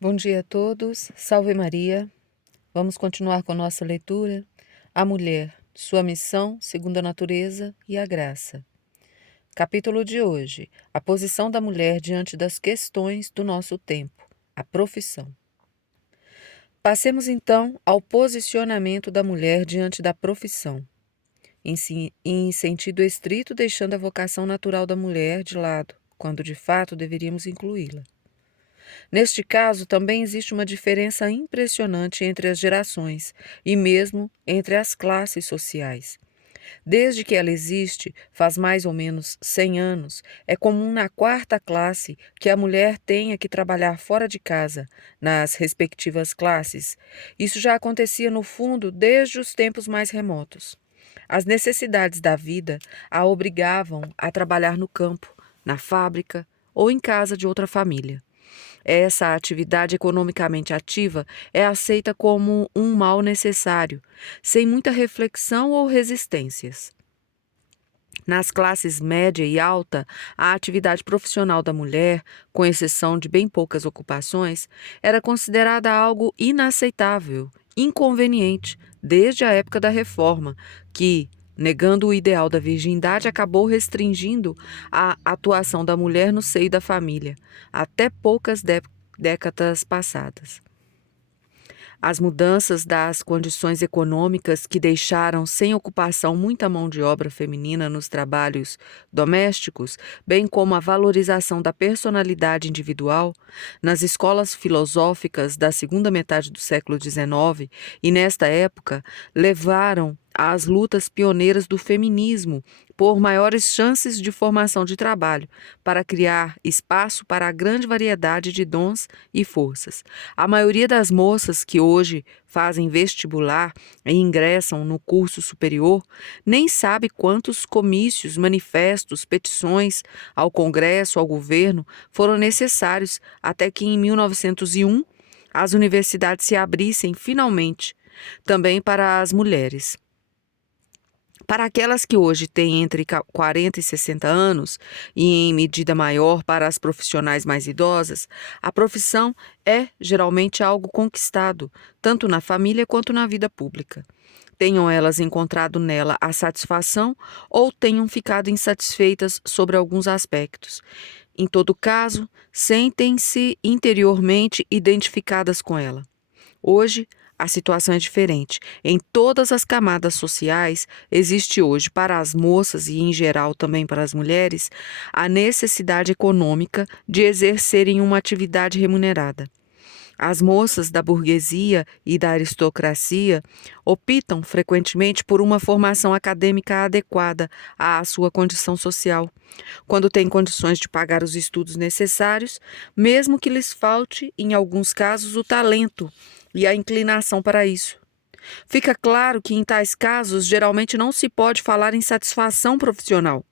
Bom dia a todos, salve Maria. Vamos continuar com nossa leitura. A mulher, sua missão, segundo a natureza e a graça. Capítulo de hoje: a posição da mulher diante das questões do nosso tempo, a profissão. Passemos então ao posicionamento da mulher diante da profissão, em sentido estrito, deixando a vocação natural da mulher de lado, quando de fato deveríamos incluí-la. Neste caso, também existe uma diferença impressionante entre as gerações e mesmo entre as classes sociais. Desde que ela existe, faz mais ou menos 100 anos, é comum na quarta classe que a mulher tenha que trabalhar fora de casa, nas respectivas classes. Isso já acontecia no fundo desde os tempos mais remotos. As necessidades da vida a obrigavam a trabalhar no campo, na fábrica ou em casa de outra família. Essa atividade economicamente ativa é aceita como um mal necessário, sem muita reflexão ou resistências. Nas classes média e alta, a atividade profissional da mulher, com exceção de bem poucas ocupações, era considerada algo inaceitável, inconveniente, desde a época da Reforma, que, negando o ideal da virgindade, acabou restringindo a atuação da mulher no seio da família, até poucas décadas passadas. As mudanças das condições econômicas que deixaram sem ocupação muita mão de obra feminina nos trabalhos domésticos, bem como a valorização da personalidade individual, nas escolas filosóficas da segunda metade do século XIX e nesta época, levaram às lutas pioneiras do feminismo por maiores chances de formação de trabalho, para criar espaço para a grande variedade de dons e forças. A maioria das moças que hoje fazem vestibular e ingressam no curso superior nem sabe quantos comícios, manifestos, petições ao Congresso, ao governo foram necessários até que em 1901 as universidades se abrissem finalmente, também para as mulheres. Para aquelas que hoje têm entre 40 e 60 anos, e em medida maior para as profissionais mais idosas, a profissão é geralmente algo conquistado, tanto na família quanto na vida pública. Tenham elas encontrado nela a satisfação ou tenham ficado insatisfeitas sobre alguns aspectos. Em todo caso, sentem-se interiormente identificadas com ela. Hoje, a situação é diferente. Em todas as camadas sociais, existe hoje, para as moças e, em geral, também para as mulheres, a necessidade econômica de exercerem uma atividade remunerada. As moças da burguesia e da aristocracia optam frequentemente por uma formação acadêmica adequada à sua condição social, quando têm condições de pagar os estudos necessários, mesmo que lhes falte, em alguns casos, o talento e a inclinação para isso. Fica claro que, em tais casos, geralmente não se pode falar em satisfação profissional.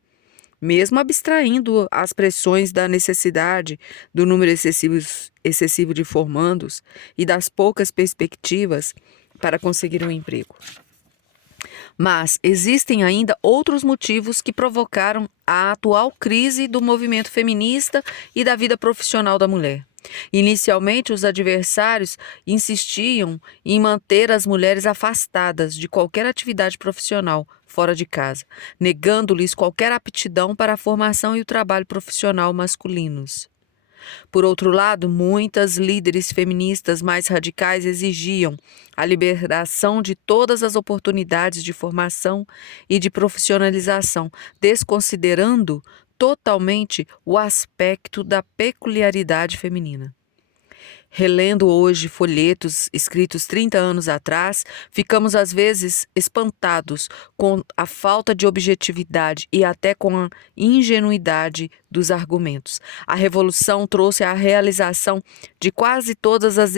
Mesmo abstraindo as pressões da necessidade, do número excessivo de formandos e das poucas perspectivas para conseguir um emprego. Mas existem ainda outros motivos que provocaram a atual crise do movimento feminista e da vida profissional da mulher. Inicialmente, os adversários insistiam em manter as mulheres afastadas de qualquer atividade profissional fora de casa, negando-lhes qualquer aptidão para a formação e o trabalho profissional masculinos. Por outro lado, muitas líderes feministas mais radicais exigiam a liberação de todas as oportunidades de formação e de profissionalização, desconsiderando totalmente o aspecto da peculiaridade feminina. Relendo hoje folhetos escritos 30 anos atrás, ficamos às vezes espantados com a falta de objetividade e até com a ingenuidade dos argumentos. A revolução trouxe a realização de quase todas as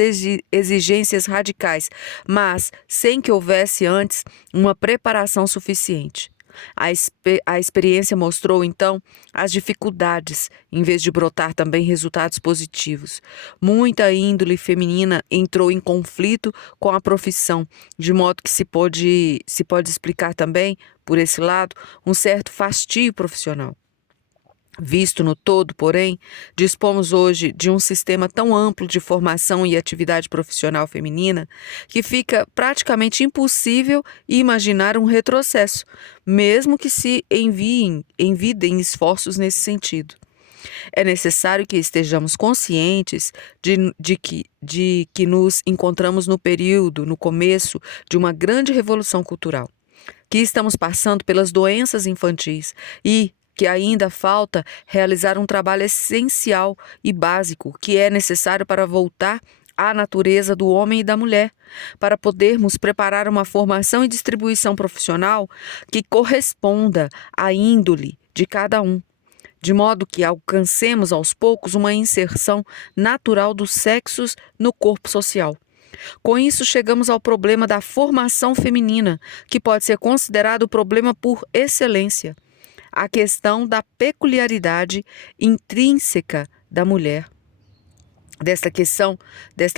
exigências radicais, mas sem que houvesse antes uma preparação suficiente. A experiência mostrou, então, as dificuldades, em vez de brotar também resultados positivos. Muita índole feminina entrou em conflito com a profissão, de modo que se pode explicar também, por esse lado, um certo fastio profissional. Visto no todo, porém, dispomos hoje de um sistema tão amplo de formação e atividade profissional feminina que fica praticamente impossível imaginar um retrocesso, mesmo que se envidem esforços nesse sentido. É necessário que estejamos conscientes de que nos encontramos no começo de uma grande revolução cultural, que estamos passando pelas doenças infantis e que ainda falta realizar um trabalho essencial e básico que é necessário para voltar à natureza do homem e da mulher, para podermos preparar uma formação e distribuição profissional que corresponda à índole de cada um, de modo que alcancemos aos poucos uma inserção natural dos sexos no corpo social. Com isso, chegamos ao problema da formação feminina, que pode ser considerado o problema por excelência, a questão da peculiaridade intrínseca da mulher. Desta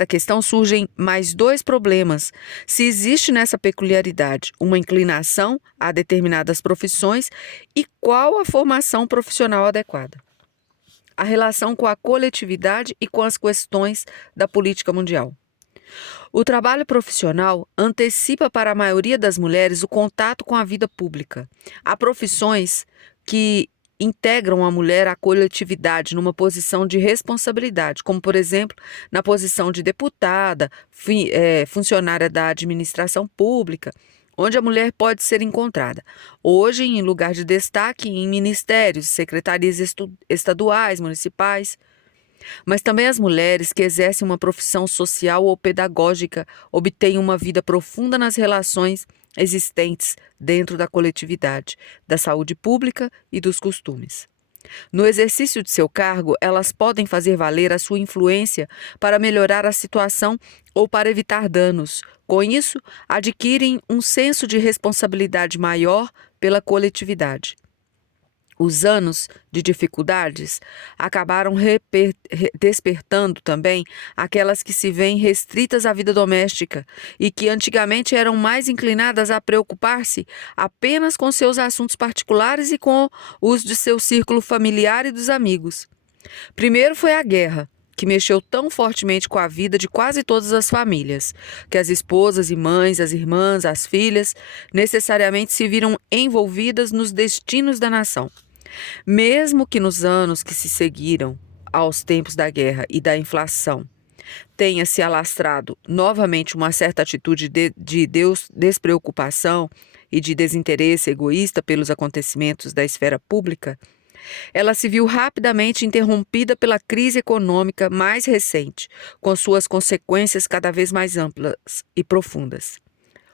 questão surgem mais dois problemas. Se existe nessa peculiaridade uma inclinação a determinadas profissões e qual a formação profissional adequada. A relação com a coletividade e com as questões da política mundial. O trabalho profissional antecipa para a maioria das mulheres o contato com a vida pública. Há profissões que integram a mulher à coletividade numa posição de responsabilidade, como, por exemplo, na posição de deputada, funcionária da administração pública, onde a mulher pode ser encontrada, hoje em lugar de destaque em ministérios, secretarias estaduais, municipais. Mas também as mulheres que exercem uma profissão social ou pedagógica obtêm uma vida profunda nas relações existentes dentro da coletividade, da saúde pública e dos costumes. No exercício de seu cargo, elas podem fazer valer a sua influência para melhorar a situação ou para evitar danos. Com isso, adquirem um senso de responsabilidade maior pela coletividade. Os anos de dificuldades acabaram despertando também aquelas que se veem restritas à vida doméstica e que antigamente eram mais inclinadas a preocupar-se apenas com seus assuntos particulares e com os de seu círculo familiar e dos amigos. Primeiro foi a guerra, que mexeu tão fortemente com a vida de quase todas as famílias, que as esposas e mães, as irmãs, as filhas, necessariamente se viram envolvidas nos destinos da nação. Mesmo que nos anos que se seguiram aos tempos da guerra e da inflação tenha se alastrado novamente uma certa atitude de despreocupação e de desinteresse egoísta pelos acontecimentos da esfera pública, ela se viu rapidamente interrompida pela crise econômica mais recente, com suas consequências cada vez mais amplas e profundas.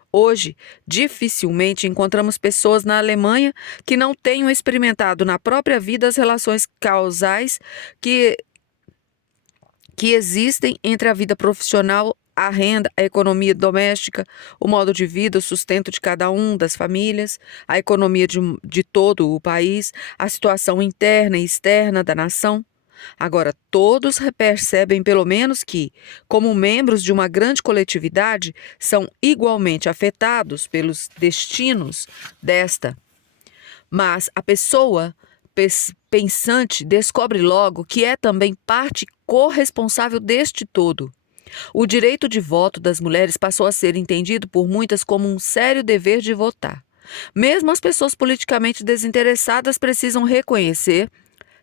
Hoje, dificilmente encontramos pessoas na Alemanha que não tenham experimentado na própria vida as relações causais que existem entre a vida profissional, a renda, a economia doméstica, o modo de vida, o sustento de cada um das famílias, a economia de todo o país, a situação interna e externa da nação. Agora, todos percebem pelo menos que, como membros de uma grande coletividade, são igualmente afetados pelos destinos desta. Mas a pessoa pensante descobre logo que é também parte corresponsável deste todo. O direito de voto das mulheres passou a ser entendido por muitas como um sério dever de votar. Mesmo as pessoas politicamente desinteressadas precisam reconhecer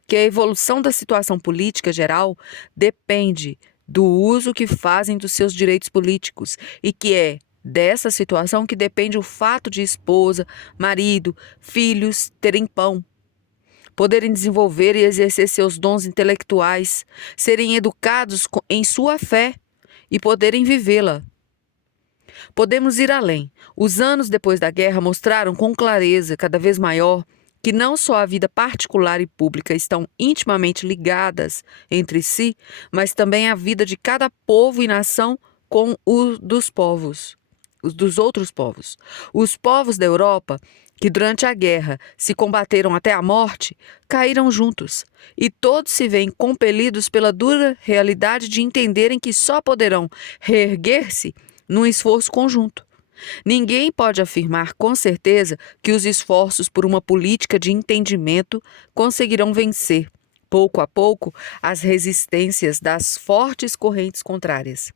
que a evolução da situação política geral depende do uso que fazem dos seus direitos políticos e que é dessa situação que depende o fato de esposa, marido, filhos terem pão, poderem desenvolver e exercer seus dons intelectuais, serem educados em sua fé e poderem vivê-la. Podemos ir além. Os anos depois da guerra mostraram com clareza cada vez maior que não só a vida particular e pública estão intimamente ligadas entre si, mas também a vida de cada povo e nação com o dos outros povos. Os povos da Europa, que durante a guerra se combateram até a morte, caíram juntos, e todos se veem compelidos pela dura realidade de entenderem que só poderão reerguer-se num esforço conjunto. Ninguém pode afirmar com certeza que os esforços por uma política de entendimento conseguirão vencer, pouco a pouco, as resistências das fortes correntes contrárias.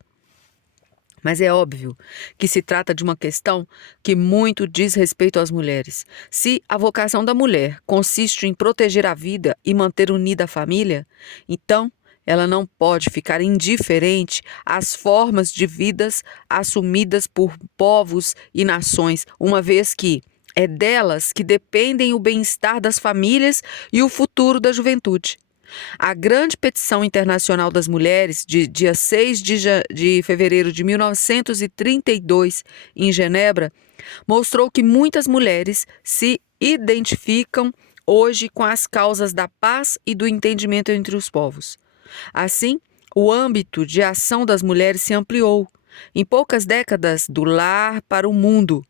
Mas é óbvio que se trata de uma questão que muito diz respeito às mulheres. Se a vocação da mulher consiste em proteger a vida e manter unida a família, então ela não pode ficar indiferente às formas de vidas assumidas por povos e nações, uma vez que é delas que dependem o bem-estar das famílias e o futuro da juventude. A Grande Petição Internacional das Mulheres, de dia 6 de fevereiro de 1932, em Genebra, mostrou que muitas mulheres se identificam hoje com as causas da paz e do entendimento entre os povos. Assim, o âmbito de ação das mulheres se ampliou, em poucas décadas, do lar para o mundo.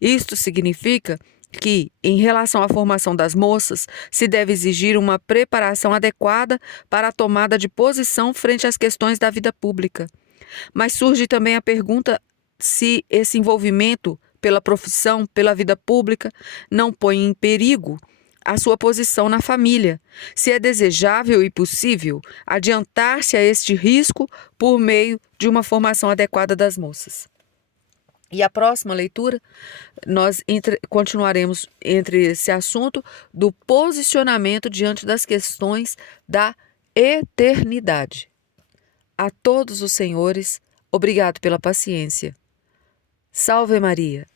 Isto significa que, em relação à formação das moças, se deve exigir uma preparação adequada para a tomada de posição frente às questões da vida pública. Mas surge também a pergunta se esse envolvimento pela profissão, pela vida pública, não põe em perigo a sua posição na família, se é desejável e possível adiantar-se a este risco por meio de uma formação adequada das moças. E a próxima leitura, nós continuaremos entre esse assunto do posicionamento diante das questões da eternidade. A todos os senhores, obrigado pela paciência. Salve Maria!